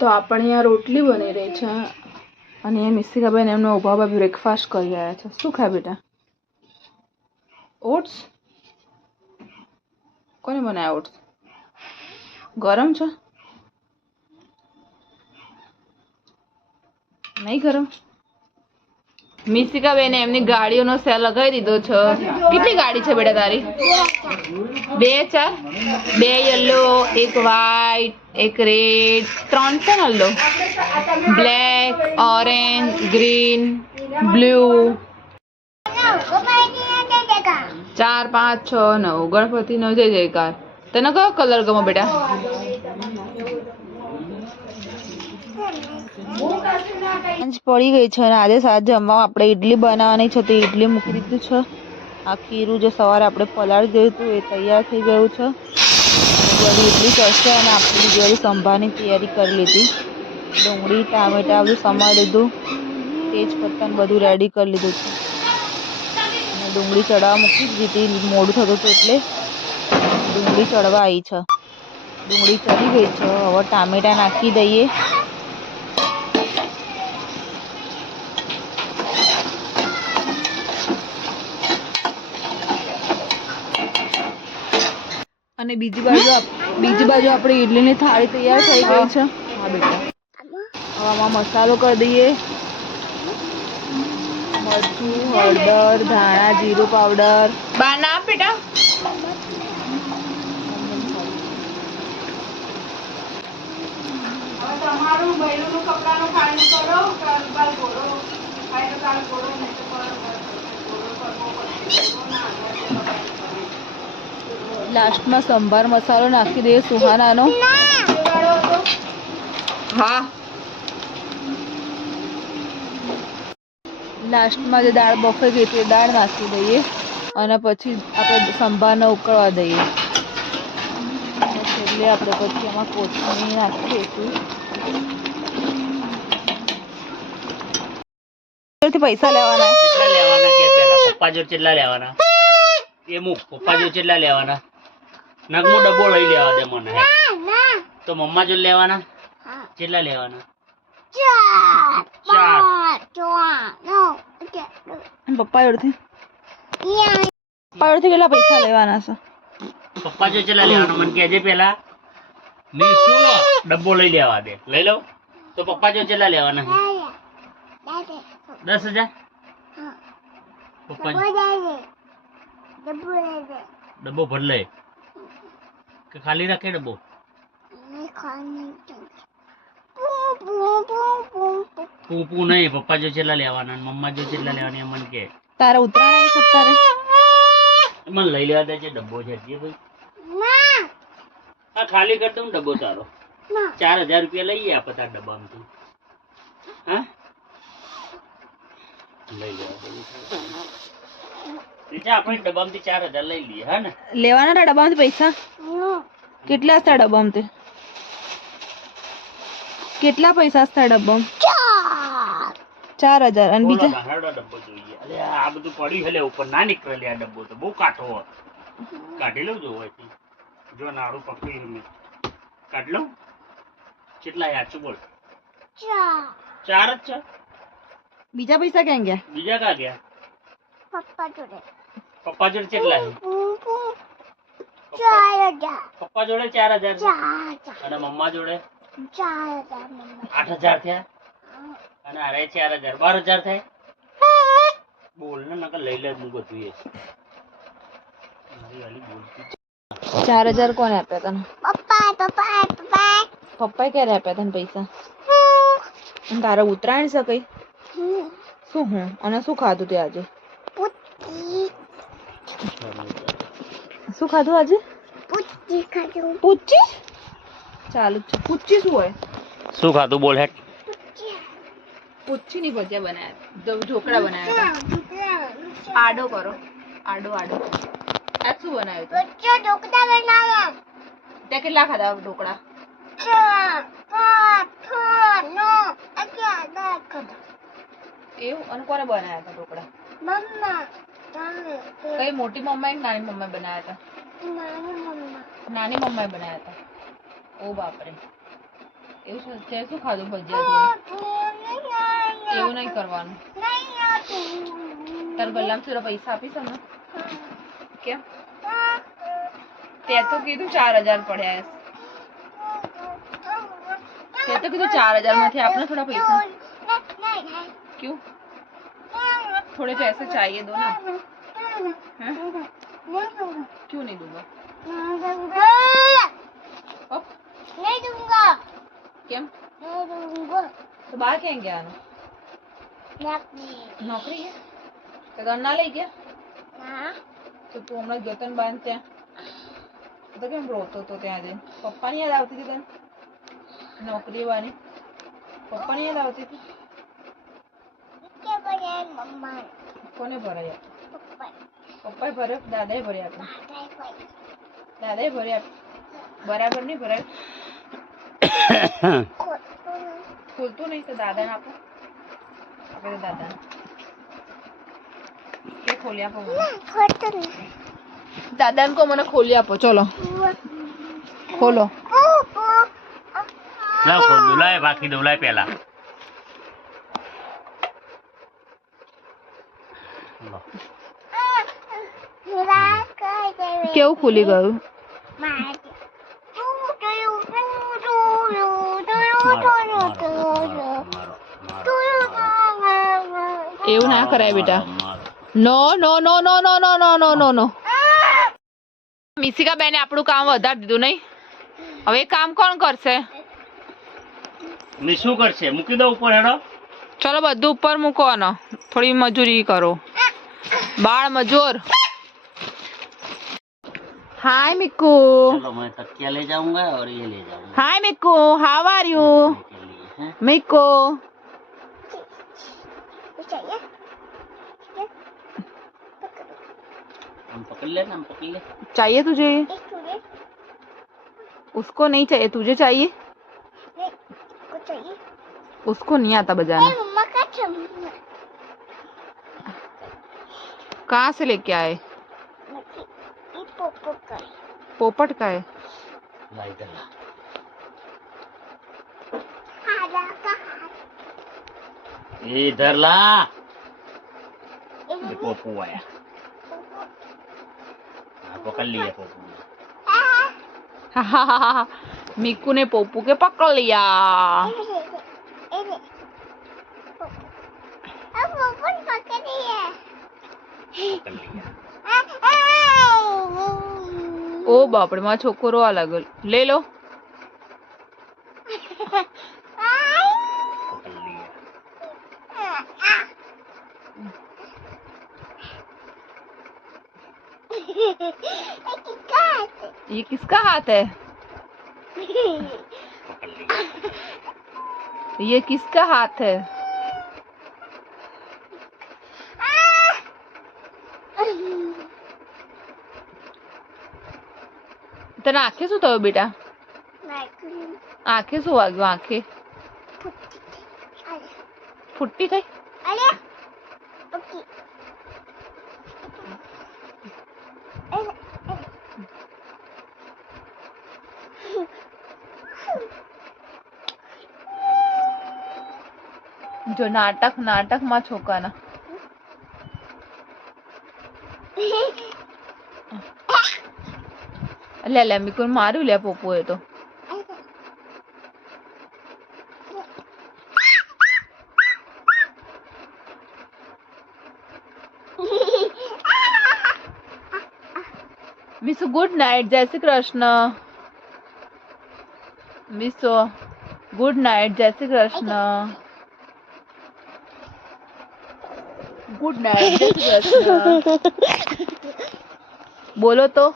તો આપણે અહીંયા રોટલી બની રહી છે અને અહીંયા મિસ્તિકાબેન એમનો ઊભા ઊભા બ્રેકફાસ્ટ કરી રહ્યા છે. શું ખાય બેટા? ઓટ્સ? કોને બનાવ્યા ઓટ્સ? ગરમ છે? નહીં ગરમ? મિસ્તિકાબેન એમની ગાડીઓનો સેલ લગાવી દીધો છે. કેટલી ગાડી છે બેટા તારી? 2 4 2 યલો, 1 વ્હાઈટ, 1 રેડ, 3 છે ને લો. Black, orange, green, blue. 4 5 6 9 ગણપતિનો જય જયકાર. તને કયો કલર ગમે બેટા? પડી ગઈ છે અને આજે સાંજે જમવામાં આપણે ઈડલી બનાવવાની છે તો ઈડલી મૂકી દીધું છે. આ ખીરું જે સવારે આપણે પલાળી દીધું હતું એ તૈયાર થઈ ગયું છે. બધી ઈડલી ચડશે અને આપણે બીજી બધી સંભારની તૈયારી કરી લીધી. ડુંગળી ટામેટા બધું સમારી લીધું, તેજ પત્તા બધું રેડી કરી લીધું છે અને ડુંગળી ચડવા મૂકી દીધી. મોડું થતું હતું એટલે ડુંગળી ચડવા આવી છે. ડુંગળી ચડી ગઈ છે. હવે ટામેટા નાખી દઈએ. અને બીજી બાજુ આપણી ઈડલીની થાળી તૈયાર થઈ ગઈ છે. હા બેટા, હવે આમાં મસાલો કરી દઈએ. મરચું, હળદર, ધાણા, જીરું પાવડર. બા ના બેટા. તમારું બૈરુંનું કપડાનું ખાવાનું કરો કાલ ગોળો ખાય તો કાલ ગોળો નહીં તો લાસ્ટમાં સંભાર મસાલો નાખી દઈએ સુહાનાનો. હા, લાસ્ટમાં જે દાળ બફાઈ ગઈ હતી એ દાળ નાખી દઈએ અને પછી આપણે સંભારને ઉકળવા દઈએ. એટલે આપણે પછી એમાં કોથમીર નાખી દઈશું. પૈસા લેવાના કેટલા લેવાના કે પેલા પપ્પા જો કેટલા લેવાના એ મુક. પપ્પા જો કેટલા લેવાના? નગમો ડબ્બો લઈ લેવા દે મને. તો મમ્મા જો લેવાના કેટલા લેવાના? 4. પપ્પા જોડથી કેટલા પૈસા લેવાના છે? પપ્પા જો કેટલા લેવાના મને કહેજે પેલા. મેં શું ડબ્બો લઈ લેવા દે. લઈ લઉં તો પપ્પા જો કેટલા લેવાના? 10,000. પપ્પા ડબ્બો ભર લે કે ખાલી રાખે ડબ્બો? પૂપુ નહીં. પપ્પા જો કેટલા લેવાના મમ્મા જો કેટલા લેવાના મને કે. તારે ઉતરાણ આવી તારે મને લઈ લેવા દે છે ડબ્બો છે ભાઈ. હા ખાલી કરી દઉં ડબ્બો તારો. 4,000 રૂપિયા લઈએ આપણે તાર ડબ્બામાંથી. હા લઈ લેવા આપણે ડબ્બામાંથી 4,000 લઈ લઈએ. હા ને લેવાના ડબ્બામાંથી પૈસા કેટલા હતા? ડબ્બામાંથી કેટલા પૈસા હતા? ડબ્બામાં 4,000. અને બીજા ડબ્બો જોઈએ. અરે આ બધું પડ્યું છે ઉપર ના નીકળે. આ ડબ્બો તો બહુ કાઠો હોય. કાઢી લઉં જો હોયથી. જો નાડું પકડી મેં કાઢ લઉં. કેટલા યાચું બોલ? 4 જ છે. બીજા પૈસા ક્યાં ગયા? બીજા ક્યાં ગયા? પપ્પા જોડે કેટલા છે? 4,000. પપ્પા જોડે 4,000 અને મમ્મા જોડે 8,000 થયા. અને અરે 4,000 12,000 થાય. બોલ ને નકર લઈ લે હું બધું એ. 4,000 કોને આપ્યા તને? પપ્પાએ ક્યારે આપ્યા તને પૈસા? તારે ઉતરાણ છે કઈ? શું હું અને શું ખાધું તે આજે? શું ખાધું આજે? પૂચી. ચાલુ છે. પૂચી શું હોય? શું ખાધું બોલ હેટ? પૂચી ની ભજીયા બનાવ્યા, ઢોકળા બનાવ્યા. આડો કરો. આડો આ શું બનાવ્યું? ઢોકળા બનાવ્યા. ત્યાં કેટલા ખાધા ઢોકળા? 4 એવું. અને કોને બનાવ્યા હતા ઢોકળા? મમ્મા. કઈ મોટી મમ્મા કે નાની મમ્મા બનાવ્યા હતા? નાની મમ્માએ બનાવ્યા હતા. ઓ બાપરે એવું છે તે શું ખાધું ભજીયા એવું નહીં કરવાનું તાર ગલ્લામાં થોડા પૈસા આપીશ ને કેમ તે તો કીધું 4000 પડ્યા તે તો કીધું 4000 માંથી આપने थोड़ा पैसा क्यों थोड़े पैसे चाहिए दो ना हैं क्यों नहीं दूंगा नहीं दूंगा કેમ नहीं दूंगा तो बाहर ક્યાં ગયા નોકરી है તો ઘર ના લઈ ગયા ना તો તું હમણાં ગયો તને બાંધ ત્યાં તો કેમ રોતો તો ત્યાં જઈને પપ્પાની યાદ આવતી હતી તને નોકરી વાળી પપ્પાની યાદ આવતી હતી क्या बोले मम्मा કોને ભરાય पप्पा પપ્પાએ ભર્યો દાદાએ ભર્યા આપણે દાદાએ ભર્યા બરાબર નહીં ભરાય ખોલતું નહીં તો દાદાને આપો આપણે દાદાને કે ખોલી આપો મને દાદાને કહો મને ખોલી આપો ચલો ખોલો લાવ ખોલ દુલાય બાકી દુલાય પહેલા કેવું ખુલી ગયું એવું ના કરાય બેટા નો નો નો નો નો નો નો નો નો નો મિસિકા બેને આપણું કામ વધારી દીધું નહીં હવે એ કામ કોણ કરશે મેં શું કરશે મૂકી દો ઉપર હેડો ચલો બધું ઉપર મૂકો ને થોડી મજૂરી કરો બાળ મજૂર हाय मिक्कू चलो मैं तकिया ले जाऊंगा और ये ले जाऊंगा हाय मिक्कू हाउ आर यू के लिए हैं मिक्कू चाहिए हम पकड़ ले चाहिए तुझे एक तुझे उसको नहीं चाहिए तुझे चाहिए नहीं को चाहिए उसको नहीं आता बजाना मम्मा का चम्मच कहाँ से लेके आए ये पोपो का पोपट का है ला इधर ला हारा का ये इधर ला ये पोपू आया हाँ पकड़ लिया पोपू ने मिक्कू ने पोपू के पकड़ लिया अब पोपो पकड़ लिया पकड़ लिया ओ बाप रे मारा छोकरो आ लागल ले लो पकड़ लिया ये किसका हाथ है पकड़ लिया ये किसका हाथ है તને આંખે શું થયું બેટા આંખે શું વાગ્યું આંખે ફૂટી થઈ અરે ઓકે જો નાટક નાટકમાં છોકરાના લે લે મિકુન માર્યું લે પોપુએ તો मिसु गुड नाइट जय श्री कृष्ण मिसो गुड नाइट जय श्री कृष्ण गुड नाइट जय श्री कृष्ण बोलो तो